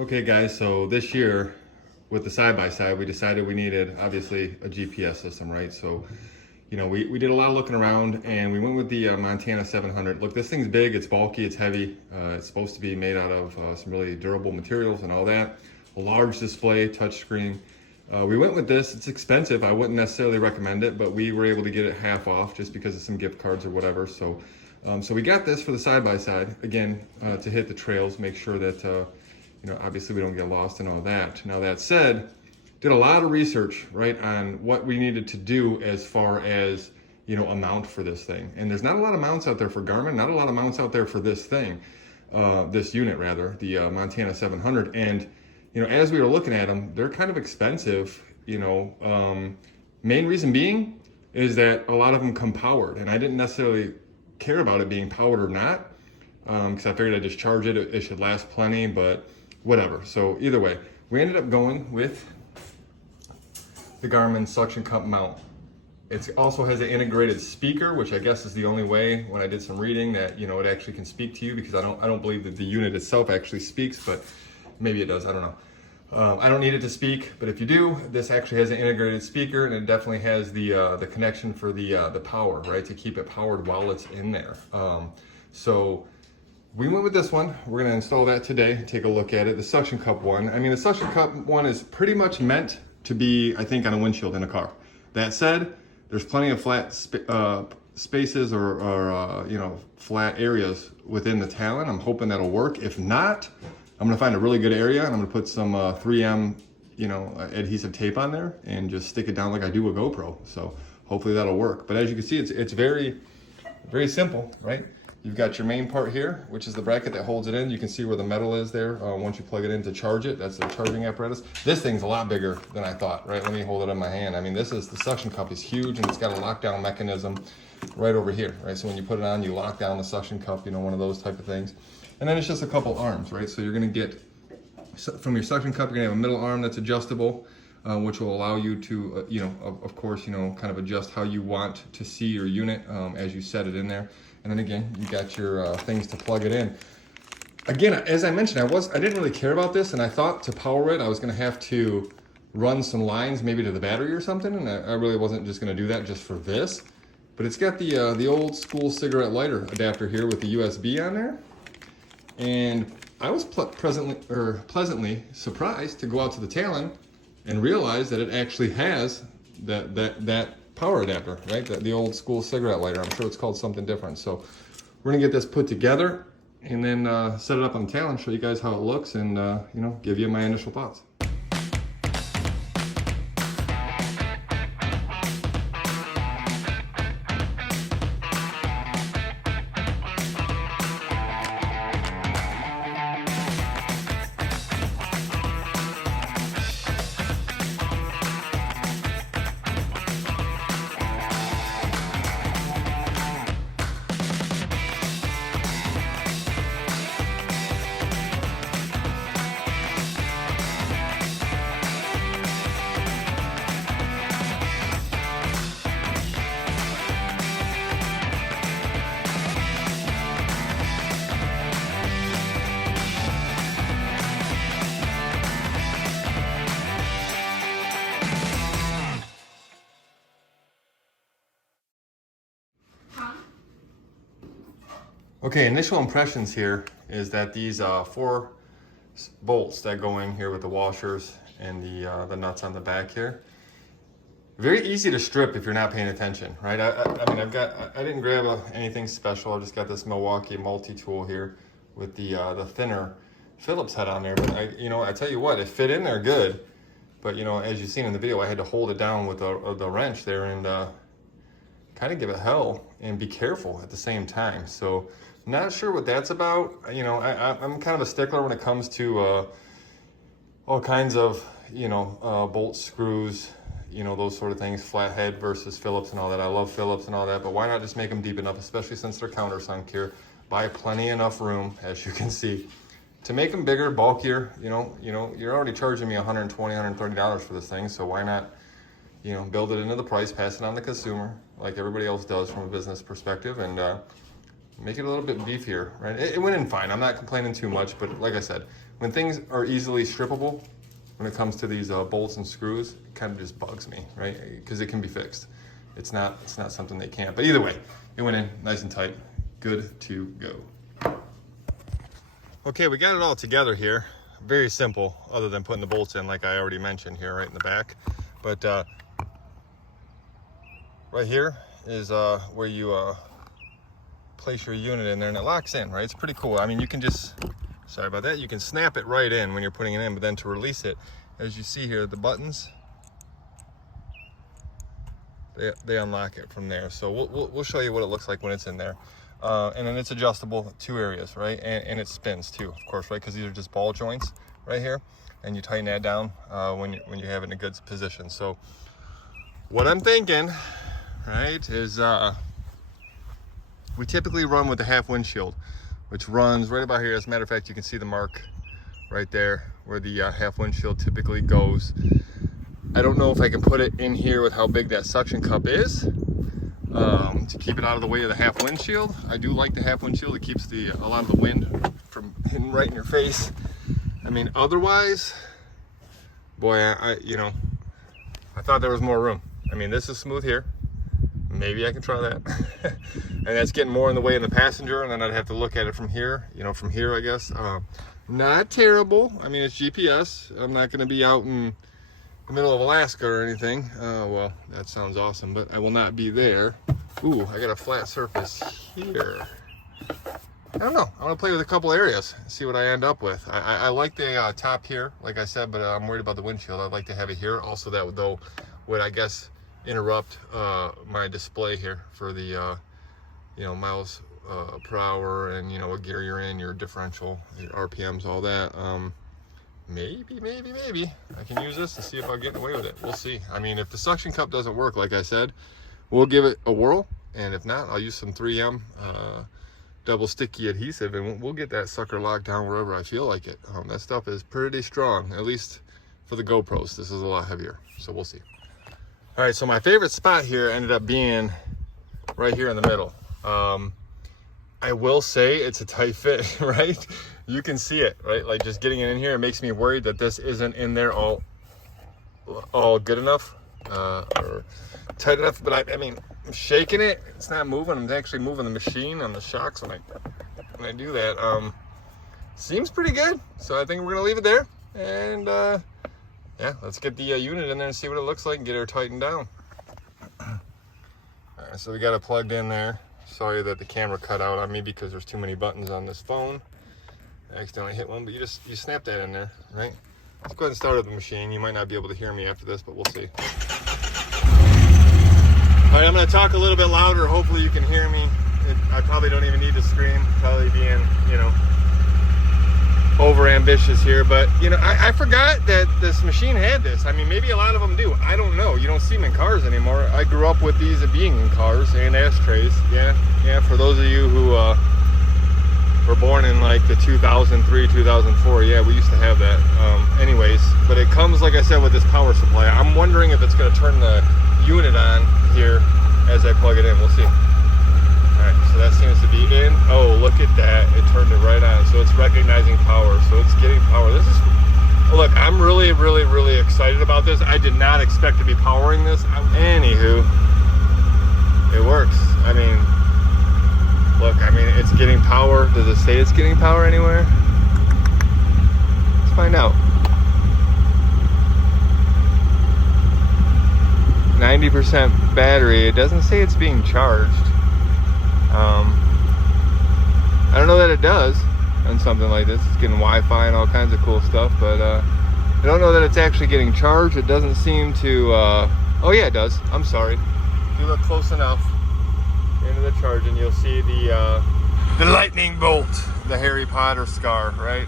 Okay guys, so this year with the side-by-side, we decided we needed obviously a GPS system, right? So, we did a lot of looking around and we went with the Montana 700. Look, this thing's big, it's bulky, it's heavy. It's supposed to be made out of some really durable materials and all that. A large display, touchscreen. We went with this, it's expensive. I wouldn't necessarily recommend it, but we were able to get it half off just because of some gift cards or whatever. So we got this for the side-by-side, again, to hit the trails, make sure that obviously we don't get lost and all that. Now that said, did a lot of research, right, on what we needed to do as far as, a mount for this thing. And there's not a lot of mounts out there for Garmin, not a lot of mounts out there for this thing, this unit rather, the Montana 700. And, as we were looking at them, they're kind of expensive, main reason being is that a lot of them come powered. And I didn't necessarily care about it being powered or not, because I figured I'd just charge it, it should last plenty, but whatever. So either way, we ended up going with the Garmin suction cup mount. It also has an integrated speaker, which I guess is the only way, when I did some reading, that it actually can speak to you, because I don't believe that the unit itself actually speaks, but maybe it does, I don't know. I don't need it to speak, but if you do, this actually has an integrated speaker, and it definitely has the connection for the power, right, to keep it powered while it's in there. So we went with this one. We're gonna install that today, take a look at it. The suction cup one, the suction cup one is pretty much meant to be, I think, on a windshield in a car. That said, there's plenty of flat spaces or flat areas within the Talon. I'm hoping that'll work. If not, I'm gonna find a really good area and I'm gonna put some 3M adhesive tape on there and just stick it down like I do a GoPro. So hopefully that'll work. But as you can see, it's very, very simple, right? You've got your main part here, which is the bracket that holds it in. You can see where the metal is there once you plug it in to charge it. That's the charging apparatus. This thing's a lot bigger than I thought, right? Let me hold it in my hand. the suction cup is huge, and it's got a lockdown mechanism right over here, right? So when you put it on, you lock down the suction cup, one of those type of things. And then it's just a couple arms, right? So you're gonna get, from your suction cup, you're gonna have a middle arm that's adjustable, which will allow you to, of course, kind of adjust how you want to see your unit as you set it in there. And then again, you got your things to plug it in. Again, as I mentioned, I didn't really care about this, and I thought to power it, I was gonna have to run some lines maybe to the battery or something, and I really wasn't just gonna do that just for this. But it's got the old school cigarette lighter adapter here with the USB on there. And I was pleasantly surprised to go out to the Talon and realize that it actually has that power adapter, right? The old school cigarette lighter. I'm sure it's called something different. So we're gonna get this put together and then set it up on the Talon, show you guys how it looks, and give you my initial thoughts. Okay, initial impressions here is that these 4 bolts that go in here with the washers and the nuts on the back here, very easy to strip if you're not paying attention, right? I didn't grab anything special. I just got this Milwaukee multi-tool here with the thinner Phillips head on there. But I tell you what, it fit in there good. But as you've seen in the video, I had to hold it down with the wrench there and kind of give it hell and be careful at the same time. So not sure what that's about. I'm kind of a stickler when it comes to all kinds of bolt screws, those sort of things, flathead versus Phillips and all that. I love Phillips and all that, but why not just make them deep enough, especially since they're countersunk here. Buy plenty enough room, as you can see, to make them bigger, bulkier. You're already charging me $120, $130 for this thing, so why not build it into the price, pass it on to the consumer like everybody else does from a business perspective, and make it a little bit beefier, right? It went in fine. I'm not complaining too much, but like I said, when things are easily strippable, when it comes to these bolts and screws, it kind of just bugs me, right? Because it can be fixed. It's not something they can't. But either way, it went in nice and tight. Good to go. Okay, we got it all together here. Very simple, other than putting the bolts in like I already mentioned here, right in the back. But right here is where you place your unit in there, and it locks in, right? It's pretty cool. I mean, you can just, sorry about that, you can snap it right in when you're putting it in, but then to release it, as you see here, the buttons, they unlock it from there. So we'll show you what it looks like when it's in there. And then it's adjustable 2 areas, right? And it spins too, of course, right? Because these are just ball joints right here, and you tighten that down when you have it in a good position. So what I'm thinking, right, is we typically run with the half windshield, which runs right about here. As a matter of fact, you can see the mark right there where the half windshield typically goes. I don't know if I can put it in here with how big that suction cup is to keep it out of the way of the half windshield. I do like the half windshield. It keeps a lot of the wind from hitting right in your face. I mean, otherwise, boy, I thought there was more room. I mean, this is smooth here. Maybe I can try that. And that's getting more in the way of the passenger, and then I'd have to look at it from here, from here, I guess. Not terrible. I mean, it's GPS. I'm not going to be out in the middle of Alaska or anything. Well, that sounds awesome, but I will not be there. Ooh, I got a flat surface here. I don't know. I want to play with a couple areas, see what I end up with. I like the top here, like I said, but I'm worried about the windshield. I'd like to have it here. Also, that would I guess, interrupt my display here for the miles per hour, and what gear you're in, your differential, your RPMs, all that. Maybe I can use this to see if I'm getting away with it. We'll see. I mean, if the suction cup doesn't work, like I said, we'll give it a whirl, and if not, I'll use some 3M double sticky adhesive, and we'll get that sucker locked down wherever I feel like it. That stuff is pretty strong, at least for the GoPros. This is a lot heavier, so we'll see. All right, so my favorite spot here ended up being right here in the middle. I will say it's a tight fit, right? You can see it, right? Like, just getting it in here, it makes me worried that this isn't in there all good enough or tight enough. But I mean, I'm shaking it. It's not moving. I'm actually moving the machine on the shocks when I do that. Seems pretty good. So I think we're gonna leave it there, and yeah, let's get the unit in there and see what it looks like and get her tightened down. All right, so we got it plugged in there. Sorry that the camera cut out on me because there's too many buttons on this phone. I accidentally hit one, but you snap that in there, right? Let's go ahead and start up the machine. You might not be able to hear me after this, but we'll see. All right, I'm gonna talk a little bit louder. Hopefully you can hear me. I probably don't even need to scream, probably being, over ambitious here, but I forgot that this machine had this. I mean, maybe a lot of them do. I don't know. You don't see them in cars anymore. I grew up with these being in cars and ashtrays. Yeah. For those of you who were born in like the 2003, 2004, yeah, we used to have that. Anyways, but it comes, like I said, with this power supply. I'm wondering if it's going to turn the unit on here as I plug it in. We'll see. Alright, so that seems to be in. Oh, look at that. It turned it right on. So it's recognizing power. So it's getting power. This is, look, I'm really, really, really excited about this. I did not expect to be powering this. Anywho, it works. I mean, look, it's getting power. Does it say it's getting power anywhere? Let's find out. 90% battery. It doesn't say it's being charged. I don't know that it does on something like this. It's getting Wi-Fi and all kinds of cool stuff, but I don't know that it's actually getting charged. It doesn't seem to, oh yeah, it does. I'm sorry. If you look close enough into the charging, you'll see the lightning bolt, the Harry Potter scar, right?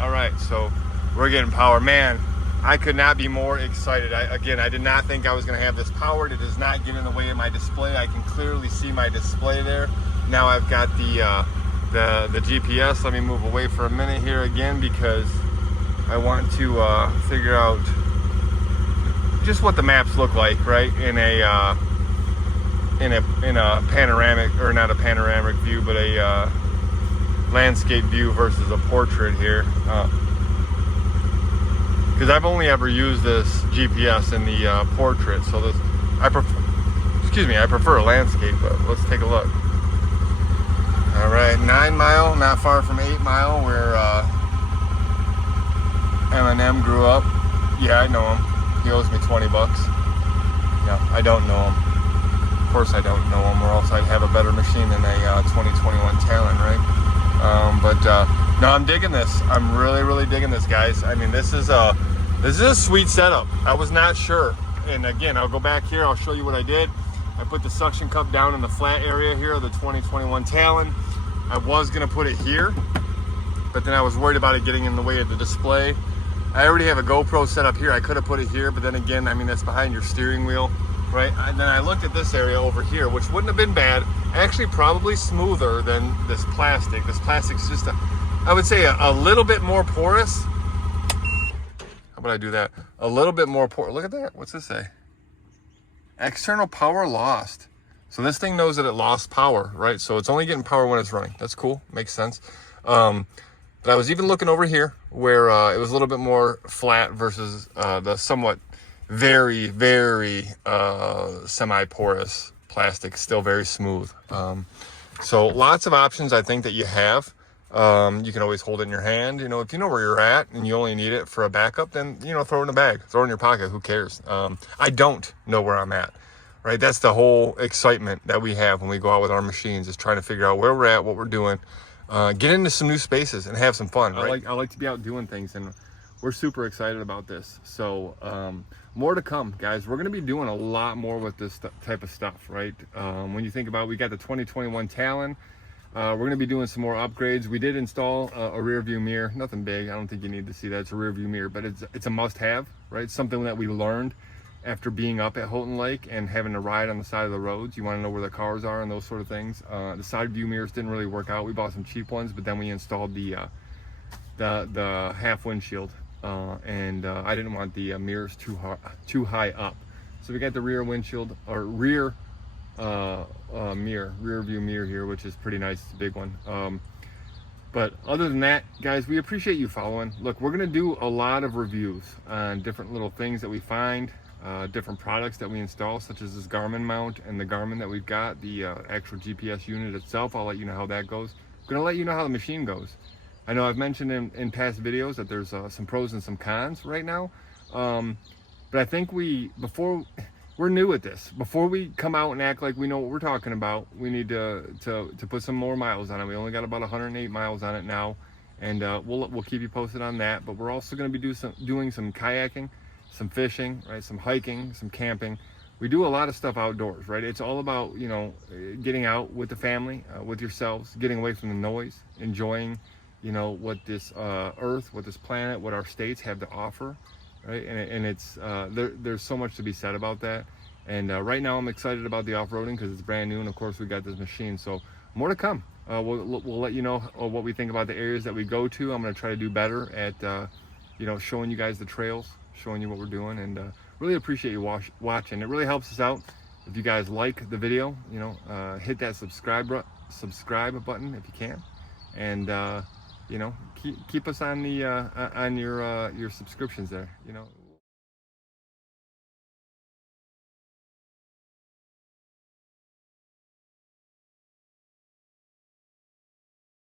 All right, so we're getting power. Man, I could not be more excited. Again, I did not think I was going to have this powered. It is not getting in the way of my display. I can clearly see my display there. Now I've got the GPS. Let me move away for a minute here again because I want to figure out just what the maps look like, right? In a in a panoramic, or not a panoramic view, but a landscape view versus a portrait here. Because I've only ever used this GPS in the portrait, so this I prefer a landscape. But let's take a look. All right, 9 Mile, not far from 8 Mile, where Eminem grew up. Yeah, I know him. He owes me 20 bucks. No, I don't know him. Of course I don't know him, or else I'd have a better machine than a 2021 Talon, right? No, I'm digging this. I'm really digging this, guys. I mean, this is a sweet setup. I was not sure. And again, I'll go back here. I'll show you what I did. I put the suction cup down in the flat area here of the 2021 Talon. I was gonna put it here, but then I was worried about it getting in the way of the display. I already have a GoPro set up here. I could have put it here, but then again, I mean, that's behind your steering wheel, right? And then I looked at this area over here, which wouldn't have been bad. Actually, probably smoother than this plastic. This plastic's just I would say a little bit more porous. How about I do that? A little bit more porous. Look at that. What's this say? External power lost. So this thing knows that it lost power, right? So it's only getting power when it's running. That's cool. Makes sense. But I was even looking over here where it was a little bit more flat versus the somewhat very semi-porous plastic, still very smooth. So lots of options I think that you have. You can always hold it in your hand. You know, if you know where you're at and you only need it for a backup, then, you know, throw it in a bag, throw it in your pocket. Who cares? I don't know where I'm at, right? That's the whole excitement that we have when we go out with our machines, is trying to figure out where we're at, what we're doing, get into some new spaces and have some fun, right? I like to be out doing things, and we're super excited about this. So more to come, guys. We're going to be doing a lot more with this type of stuff, right? When you think about, we got the 2021 Talon. We're going to be doing some more upgrades. We did install a rear view mirror. Nothing big. I don't think you need to see that. It's a rear view mirror, but it's a must-have, right? Something that we learned after being up at Houghton Lake and having to ride on the side of the roads. You want to know where the cars are and those sort of things. The side view mirrors didn't really work out. We bought some cheap ones, but then we installed the half windshield, and I didn't want the mirrors too high up. So we got the rear windshield, or rear view mirror here, which is pretty nice. It's a big one. But other than that, guys, we appreciate you following. Look, we're gonna do a lot of reviews on different little things that we find, different products that we install, such as this Garmin mount and the Garmin that we've got, the actual GPS unit itself. I'll let you know how that goes. I'm gonna let you know how the machine goes. I know I've mentioned in past videos that there's some pros and some cons right now, but I think we're new at this. Before we come out and act like we know what we're talking about, we need to put some more miles on it. We only got about 108 miles on it now, and we'll keep you posted on that. But we're also going to be doing some kayaking, some fishing, right? Some hiking, some camping. We do a lot of stuff outdoors, right? It's all about, you know, getting out with the family, with yourselves, getting away from the noise, enjoying, you know, what this earth, what this planet, what our states have to offer. Right, and it's there's so much to be said about that. And right now I'm excited about the off-roading because it's brand new, and of course we got this machine. So more to come. We'll let you know what we think about the areas that we go to. I'm going to try to do better at you know, showing you guys the trails, showing you what we're doing, and really appreciate you watching. It really helps us out if you guys like the video. You know, hit that subscribe button if you can, and you know, keep us on the on your subscriptions there, you know.